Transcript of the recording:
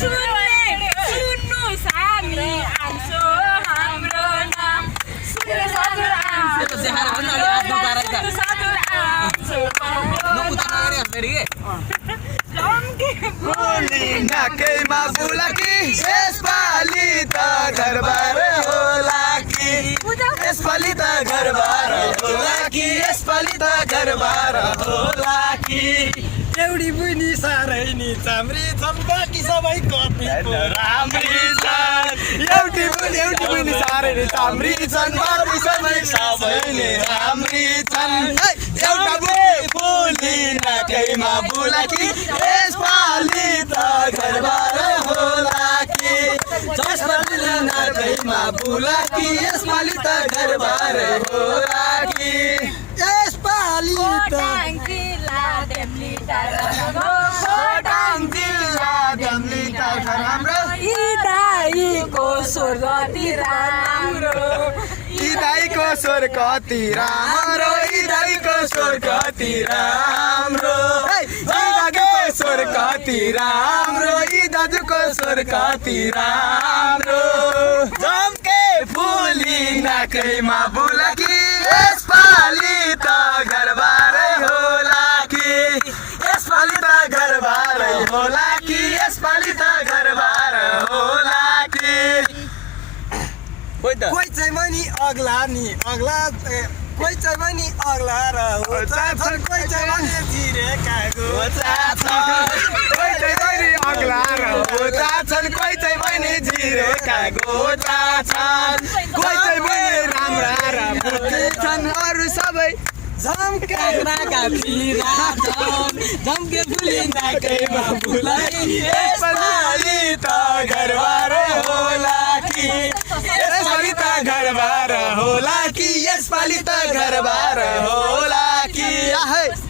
सुन्नु सामी आउँछो हाम्रो नाम नाकैमा बुलाकी यसपालि त घरबार होला कि यसपालि त घरबार होला कि यसपालि त घरबार होला कि एउटी बुनी साह्रै नि चाम्री छन् बाँकी सबै कति राम्री छन् एउटी बुनी साह्रै नि चाम्री छन् बाँकी सबै नै राम्री छन् एउटा फुली नाकैमा बुलाकी यसपालि त घरबार होला कि यसपालि नाकैमा बुलाकी यसपालि त घरबार होला कि यसपालि त दाईको स्वर्ग कति राम्रो दाईको स्वर कति राम्रो दाईको स्वर कति राम्रो दाजुको स्वर कति राम्रो दाजुको स्वर कति राम्रो जम्के फुली नाकैमा बुलाकी यसपालि त घरबारै होला कि यसपालि त घरबारै होला कि यसपालि त घरबार होला कि कोही चाहिँ पनि अग्ला नि अग्ला कोही चाहिँ पनि अग्ला र होचा छन् कोही चाहिँ पनि चिरेका गोचा छन् कोही चाहिँ पनि अग्ला र होचा छन् कोही चाहिँ पनि झिरेका गोचा छन् कोही चाहिँ पनि राम्रा र बुद्धि छन् अरू सबै झम्काका फिरा छन् झम्के फुली नाकैमा बुलाकी यसपालि त घरबार होला कि यसपालि त घरबार होला कि यसपालि